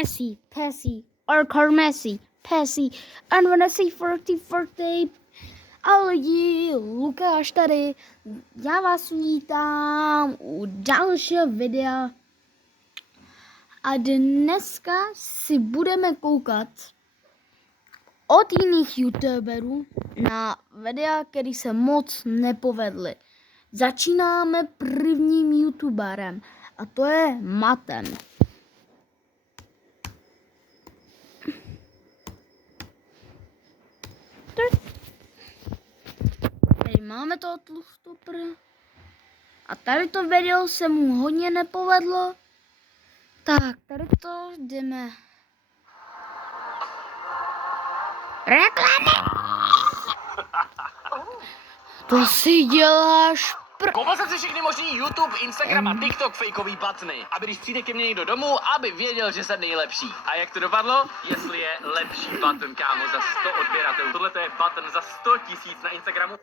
Messi, or call Messi, and when I say 40, ale Lukáš tady, já vás vítám u dalšího videa a dneska si budeme koukat od jiných youtuberů na videa, které se moc nepovedly. Začínáme prvním youtuberem a to je Maten. Tady máme toho tlustopr. A tady to video se mu hodně nepovedlo. Tak, tady to jdeme. Reklamy! To si děláš Koupil jsem si všechny možný YouTube, Instagram a TikTok fejkový batny, aby když přijde ke mně někdo domů, aby věděl, že jsem nejlepší. A jak to dopadlo? Jestli je lepší button, kámo, za 100 odběratelů. Tohle to je button za 100 000 na Instagramu.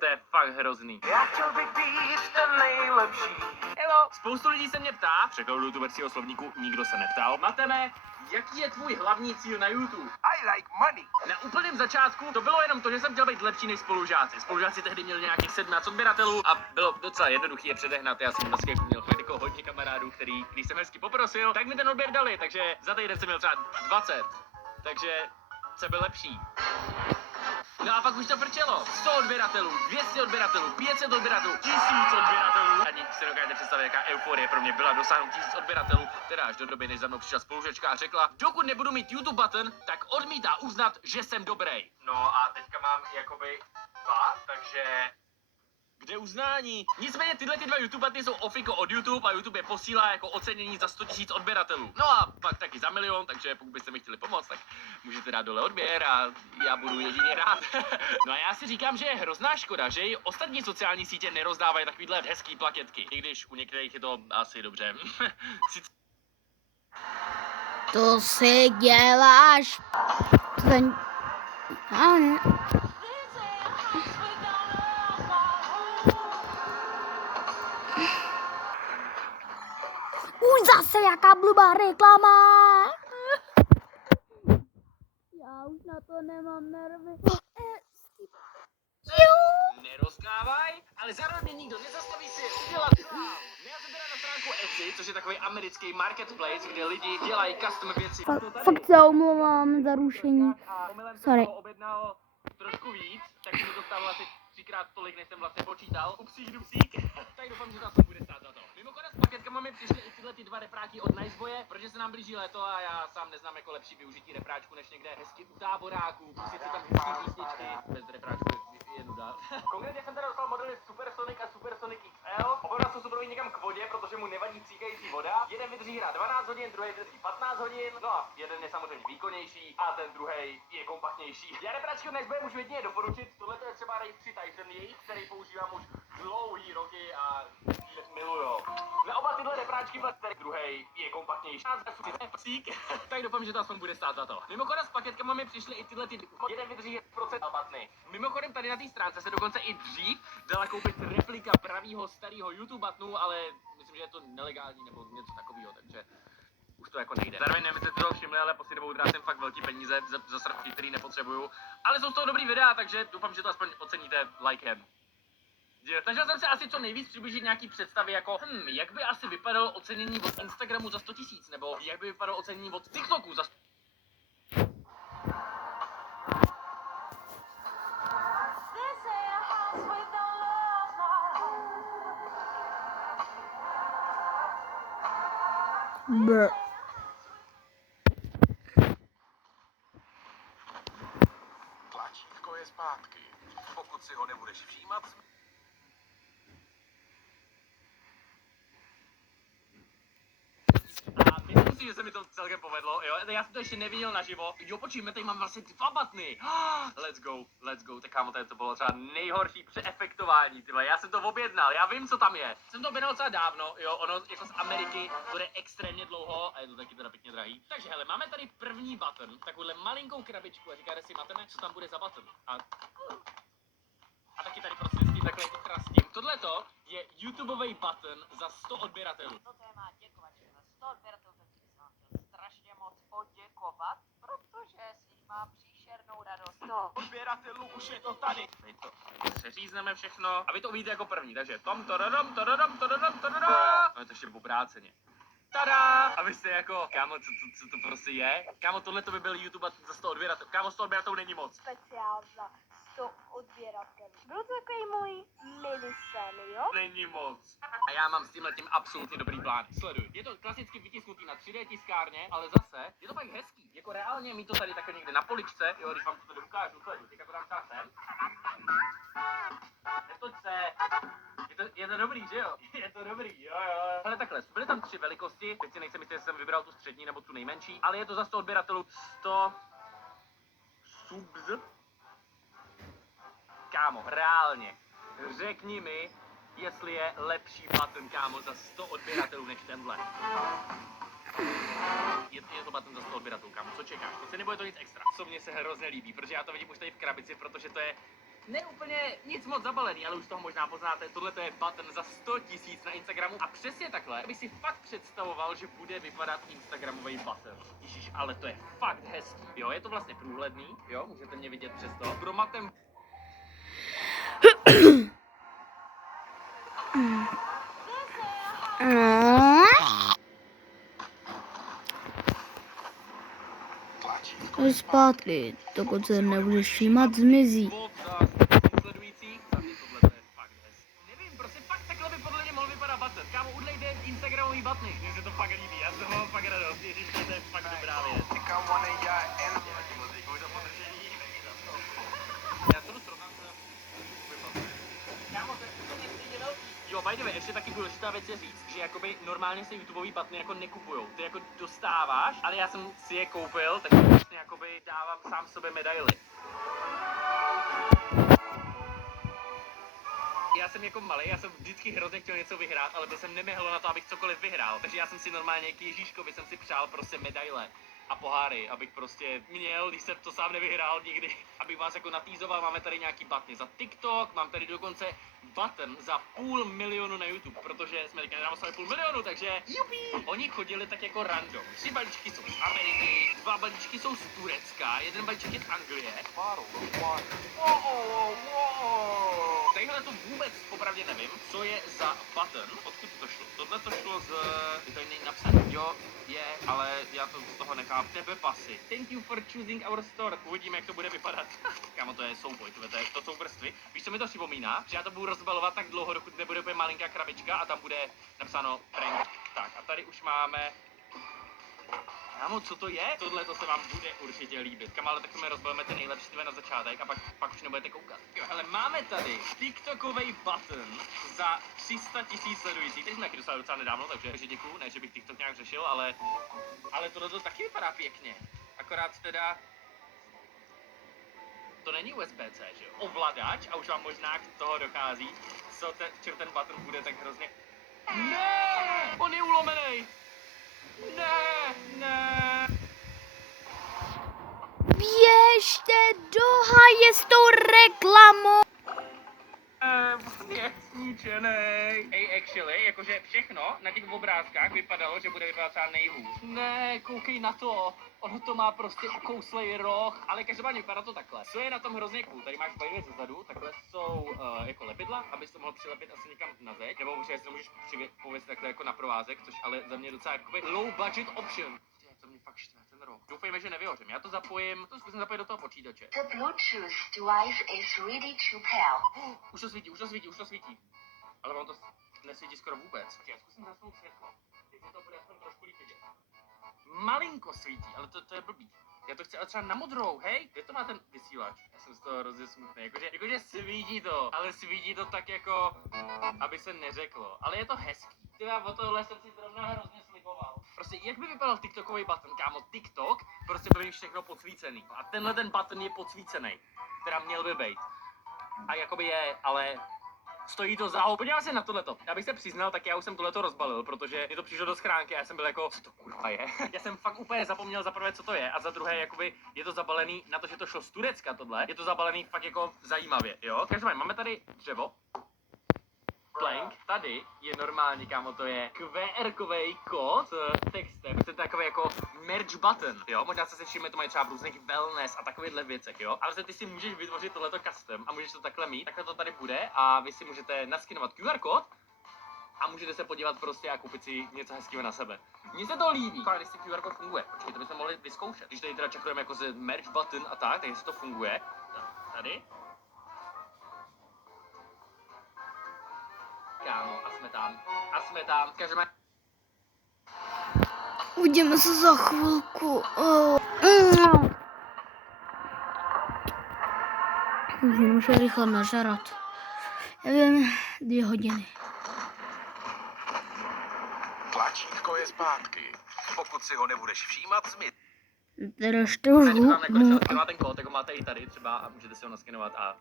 To je fakt hrozný. Já chtěl bych být ten nejlepší. Hello. Spoustu lidí se mě ptá, překladu youtuberského slovníku nikdo se neptal. Mateme, jaký je tvůj hlavní cíl na YouTube? I like money. Na úplném začátku to bylo jenom to, že jsem chtěl být lepší než spolužáci. Spolužáci tehdy měli nějakých 17 odběratelů a bylo docela jednoduché je předehnat. Já jsem vlastně měl fakt jako hodně kamarádů, který, když jsem hezky poprosil, tak mi ten odběr dali, takže za týden jsem měl třeba 20. Takže co byl lepší? No a pak už to frčelo. 100 odběratelů, 200 odběratelů, 500 odběratelů, 1000 odběratelů. Ani si dokážete představit, jaká euforie pro mě byla dosáhnout 1000 odběratelů, která až do doby, než za mnou přišla spolužačka a řekla, dokud nebudu mít YouTube button, tak odmítá uznat, že jsem dobrý. No a teďka mám jakoby 2, takže kde uznání? Nicméně tyhle dva YouTube button jsou ofiko od YouTube a YouTube je posílá jako ocenění za 100 000 odběratelů. No a pak taky za 1 000 000, takže pokud byste mi chtěli pomoct, tak můžete dát dole odběr a já budu jedině rád. No a já si říkám, že je hrozná škoda, že i ostatní sociální sítě nerozdávají takovýhle hezký plaketky. I když u některých je to asi dobře. To si děláš. Ten... ne. Už zase jaká blbá reklama. Já už na to nemám nervy. Nerozkávaj, ale zároveň nikdo nezastaví si udělat sám. Já jsem teda na stránku Etsy, což je takový americký marketplace, kde lidi dělají custom věci. Fakt se omlouvám za rušení. Sorry. Objednal trošku víc, tak mi to stálo asi 3x tolik, než jsem vlastně počítal. Upsík, dupsík. Tak doufám, že to aspoň bude stát za to. Mimochodem s paketkama mi přišly i tyhle dva repráky od Niceboye, protože se nám blíží léto a já sám neznám jako lepší využití repráčku, než někde hezky u táboráků, pustit si tam hezký písničky. Bez repráčku je nuda. Konkrétně jsem teda dostal modely Supersonic a Supersonic XL. Oba jsou super někam k vodě, protože mu nevadí cíkající voda. Jeden vydrží hrát 12 hodin, druhý vydrží 15 hodin. No a jeden je samozřejmě výkonnější a ten druhý je kompaktnější. Já repráčky od Niceboye můžu jedině doporučit. Tohle je třeba Rave 3 Tyson, který používám už dlouhý roky a miluju. Na oba tyhle repráčky vlastně druhý je kompaktnější. Tak doufám, že to aspoň bude stát za to. Mimochodem s paketkama mi přišly i tyhle jeden vydrží 1% batny. Mimochodem tady na té stránce se dokonce i dřív dala koupit replika pravýho starého YouTube butonu, ale myslím, že je to nelegální nebo něco takového, takže už to jako nejde. Zároveň nevím, jestli jste toho všimli, ale poslední dobou trácím fakt velký peníze za sračky, který nepotřebuju. Ale jsou z toho dobrý videa, takže doufám, že to aspoň oceníte lajkem. Snažil jsem se asi co nejvíc přiblížit nějaký představy jako, jak by asi vypadalo ocenění od Instagramu za 100 000, nebo jak by vypadalo ocenění od TikToku za 100 Brr. Tlačítko je zpátky. Pokud si ho nebudeš všímat, A myslím si, že se mi to celkem povedlo, jo, já jsem to ještě neviděl naživo. Jo, počujeme, tady mám vlastně 2 butny. Let's go, tak kámo, to bylo třeba nejhorší přeefektování, tyhle. Já jsem to objednal, já vím, co tam je. Jsem to objednal docela dávno, jo, ono jako z Ameriky bude extrémně dlouho a je to taky teda pěkně drahý. Takže hele, máme tady první button, takovouhle malinkou krabičku a říkáte si, Mateme, co tam bude za button. A taky tady prostě s tím takhle jako chrastím. Tohleto je YouTubeový button za 100 odběratelů. Toto je má děkovat, že za 100 odběratelů to chci vyslát. má příšernou radost. No. Odběratelů, už je to tady. My to seřízneme všechno a vy to uvidíte jako první, takže tom, tododom, tododom, tododom, tododom. No je to ještě obráceně. Tada! A vy jste jako, kámo, co to prostě je? Kámo, tohle to by byl YouTube za 100 odběratelů. Kámo, 100 odběratelů není moc. Speciál za 100 odběratelů. Byl to takový můj mini sen, jo? Není moc. A já mám s tímhletím absolutně dobrý plán. Sleduj. Je to klasicky vytisknutý na 3D tiskárně, ale zase je to fakt hezký. Jako reálně mít to tady takhle někde na poličce, jo, když vám to tady ukážu, sleduj, teď jako dám třeba sem. Netoč se. Je to dobrý, že jo? Je to dobrý, jo. Ale takhle, byly tam 3 velikosti, teď si nejsem jistý, jestli jsem vybral tu střední nebo tu nejmenší, ale je to za 100 odběratelů 100 subs. Kámo, reálně, řekni mi, jestli je lepší button, kámo, za 100 odběratelů než tenhle. Je to button za 100 odběratelů, kámo, co čekáš? To se nebude to nic extra. Co mně se hrozně líbí, protože já to vidím už tady v krabici, protože to je ne úplně nic moc zabalený, ale už toho možná poznáte. Tohle to je button za 100 000 na Instagramu a přesně takhle bych si fakt představoval, že bude vypadat Instagramový button. Ježíš, ale to je fakt hezký. Jo, je to vlastně průhledný, jo, můžete mě vidět přes to. Bromatem. Zpátky, dokud se nebudeš všímat, zmizí. Sledující, za mě tohle to je fakt hezký. Nevím, prostě fakt takhle by podle mě mohl vypadat button. Kámo, udlejte Instagramový button. Mně se to fakt líbí, já jsem mám fakt radost. Ježiš, to je fakt dobrá věc. Já to srovnám kámo, to je úplně stejně velký. Jo, by the way, ještě taky důležitá věc je říct, že jakoby normálně se YouTubeový buttony jako nekupujou. Ty jako dostáváš, ale já jsem si je koupil, takže vlastně jakoby dávám sám sobě medaily. Já jsem jako malý, já jsem vždycky hrozně chtěl něco vyhrát, ale to jsem nemehlo na to, abych cokoliv vyhrál. Takže já jsem si normálně k Ježíškovi jsem si přál prostě medaile a poháry, abych prostě měl, když jsem to sám nevyhrál nikdy, abych vás jako natýzoval. Máme tady nějaký buttony za TikTok, mám tady dokonce button za 500 000 na YouTube, protože jsme teďka nedávno 500 000, takže jupi! Oni chodili tak jako random. 3 balíčky jsou z Ameriky, 2 balíčky jsou z Turecka, 1 balíček je z Anglie. Tadyhle to vůbec popravdě nevím, co je za button, odkud to šlo. Tohle to šlo z... Je tady není napsané. Jo, je, ale já to z toho nechám. Tebe pasy. Thank you for choosing our store. Uvidíme, jak to bude vypadat. Kámo, to je souboj, to jsou vrstvy. Víš, co mi to připomíná? Že já to budu rozbalovat tak dlouho, dokud nebude úplně malinká krabička a tam bude napsáno prank. Tak a tady už máme... Kámo, co to je? Tohle to se vám bude určitě líbit. Kam ale tak my rozbalíme ty nejlepší tvé na začátek a pak už nebudete koukat. Jo, hele, máme tady TikTokový button za 300 000 sledujících. Teď jsme taky dostali docela nedávno, takže děkuju. Ne, že bych TikTok nějak řešil, ale tohle to taky vypadá pěkně. Akorát teda... To není USB-C, že jo? Ovladač a už vám možná k toho dochází, co ten button bude tak hrozně... Ne! On je ulomený! Ne! Běžte do háje s tou reklamou. Je zničenej. Hey, actually, jakože všechno na těch obrázkách vypadalo, že bude vypadat třeba nejhůř. Ne, koukej na to. Ono to má prostě ukouslej roh, ale každopádně vypadá to takhle. Co je na tom hrozně cool, tady máš bajové zezadu, takhle jsou jako lepidla, abys to mohl přilepit asi někam na zeď, nebo možná si to můžeš pověsit takhle jako na provázek, což ale za mě docela jakoby low budget option. To mě fakt štve ten roh. Doufejme, že nevyhořím. Já to zapojím, to zkusím zapojit do toho počítače. The Bluetooth device is ready to pair. Už to svítí. Ale on to nesvítí skoro vůbec. Já zkusím zasnout světlo. Teď to bude aspoň trošku líp vidět. Malinko svítí, ale to je blbý. Já to chci ale třeba na modrou, hej? Kde to má ten vysílač? Já jsem z toho hrozně smutný. Jakože svítí to, ale svítí to tak jako, aby se neřeklo. Ale je to hezký. Tyva, o tohle jsem si zrovna hrozně sliboval. Prostě jak by vypadal TikTokový button, kámo? TikTok prostě by všechno podsvícený. A tenhle ten button je podsvícený. Teda měl by být. A jakoby je, ale stojí to za ho. Podívám se na tohleto. Já bych se přiznal, tak já už jsem tohleto rozbalil, protože mi to přišlo do schránky a já jsem byl jako, co to kurva je? Já jsem fakt úplně zapomněl za prvé, co to je, a za druhé, jakoby je to zabalený na to, že to šlo z Turecka tohle. Je to zabalený fakt jako zajímavě, jo? Každopádně máme tady dřevo. Plank. Tady je normálně, kámo, to je QR-kovej kód s textem. To je takový jako merch button, jo? Možná se všimne, to mají třeba v různých wellness a takovýchhle věcech, jo? Ale ty si můžeš vytvořit tohleto custom a můžeš to takhle mít. Takhle to tady bude a vy si můžete naskinovat QR kód a můžete se podívat prostě a koupit si něco hezkého na sebe. Mně se to líbí, když si QR kód funguje. Počkej, to bychom mohli vyzkoušet. Když tady teda čekujeme jako ze merch button a tak jestli to funguje. Tady. Kámo, a jsme tam. Každopádně Uvidíme se za chvilku. Můžu rychle nažrat. Já vím, 2 hodiny. Tlačítko je zpátky. Pokud si ho nebudeš všímat, zmizí. Teraz to tady vám nakonec má ten kód, tak ho máte i tady třeba a můžete si ho naskenovat a...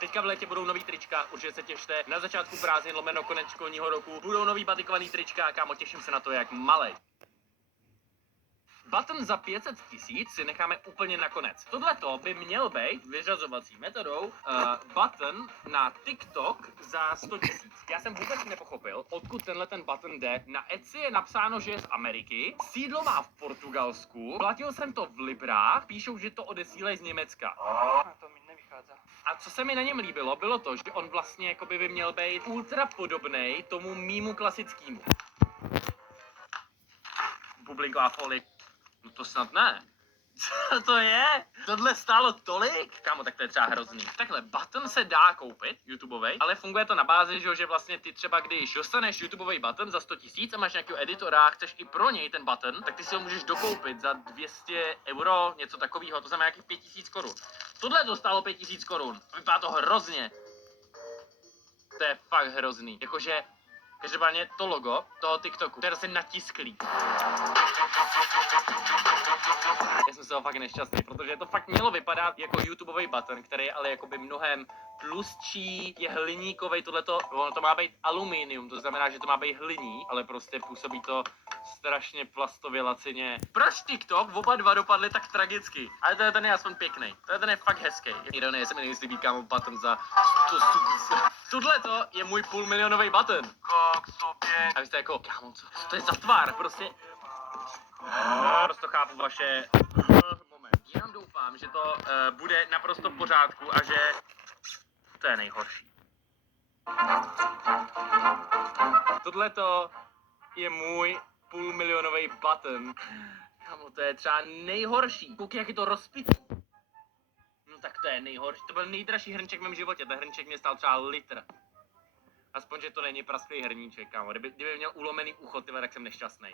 Teďka v létě budou nový trička, určitě se těšte. Na začátku prázdnin lomeno konec školního roku budou nový batikovaný trička, kámo, těším se na to jak malej. Button za 500 000 si necháme úplně nakonec. Tohleto by měl být vyřazovací metodou button na TikTok za 100 000. Já jsem vůbec nepochopil, odkud tenhle ten button jde. Na Etsy je napsáno, že je z Ameriky, sídlo má v Portugalsku, platil jsem to v librách, píšou, že to odesílají z Německa. A to mi nevychází. A co se mi na něm líbilo, bylo to, že on vlastně jakoby by měl být ultra podobnej tomu mýmu klasickému. Bublinková folie. No to snad ne. Co to je? Tohle stálo tolik? Kámo, tak to je třeba hrozný. Takhle, button se dá koupit, YouTubeovej, ale funguje to na bázi, že vlastně ty třeba, když dostaneš YouTubeovej button za 100 000 a máš nějakého editora a chceš i pro něj ten button, tak ty si ho můžeš dokoupit za 200 euro, něco takového, to znamená nějakých 5000 korun. Tohle to stálo 5000 korun. Vypadá to hrozně. To je fakt hrozný. Jakože, každopádně to logo toho TikToku, které se natisklý. Já jsem z toho fakt nešťastný, protože to fakt mělo vypadat jako YouTubeový button, který je ale jakoby mnohem tlustší, je hliníkový, tohleto, ono to má být aluminium, to znamená, že to má být hliník, ale prostě působí to strašně plastově lacině. Proč TikTok oba dva dopadly tak tragicky? Ale ten je aspoň pěkný, ten je fakt hezký. Ironie, se mi nejistý kámo button za 100 000. Tohleto je můj půlmilionový button. A vy jste jako, kámo, co to je za tvár, prostě... Prosto chápu vaše... Moment. Já doufám, že to bude naprosto v pořádku a že... To je nejhorší. Tohleto je můj půlmilionový button. Kámo, to je třeba nejhorší. Koukej, jak je to rozpitý. No tak to je nejhorší. To byl nejdražší hrnček v mém životě. Ten hrnček mě stál třeba litr. Aspoň, že to není prasklý hrníček, kámo. Kdyby měl ulomený ucho, tyhle, tak jsem nešťastný.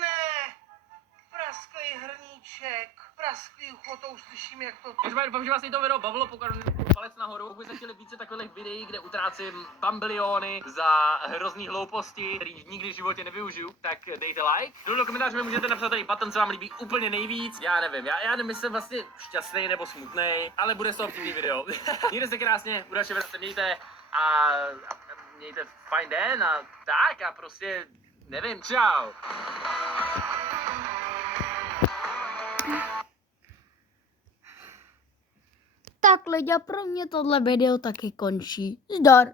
Ne, prasklý hrníček, prasklý ucho, to už slyším, jak to... Každopádně doufám, že vás to video bavilo, pokud palec nahoru. Pokud jste chtěli více takových videí, kde utrácím bambiliony za hrozný hlouposti, který nikdy v životě nevyužiju, tak dejte like. Do komentářů mi můžete napsat tady button, co vám líbí úplně nejvíc. Já nevím, já nevím, jestli jsem vlastně šťastný nebo smutný, ale bude to optimní video. Mějte se krásně, u dalšího se mějte a mějte fajn den a tak a prostě nevím, čau. Tak lidi, a pro mě tohle video taky končí. Zdar.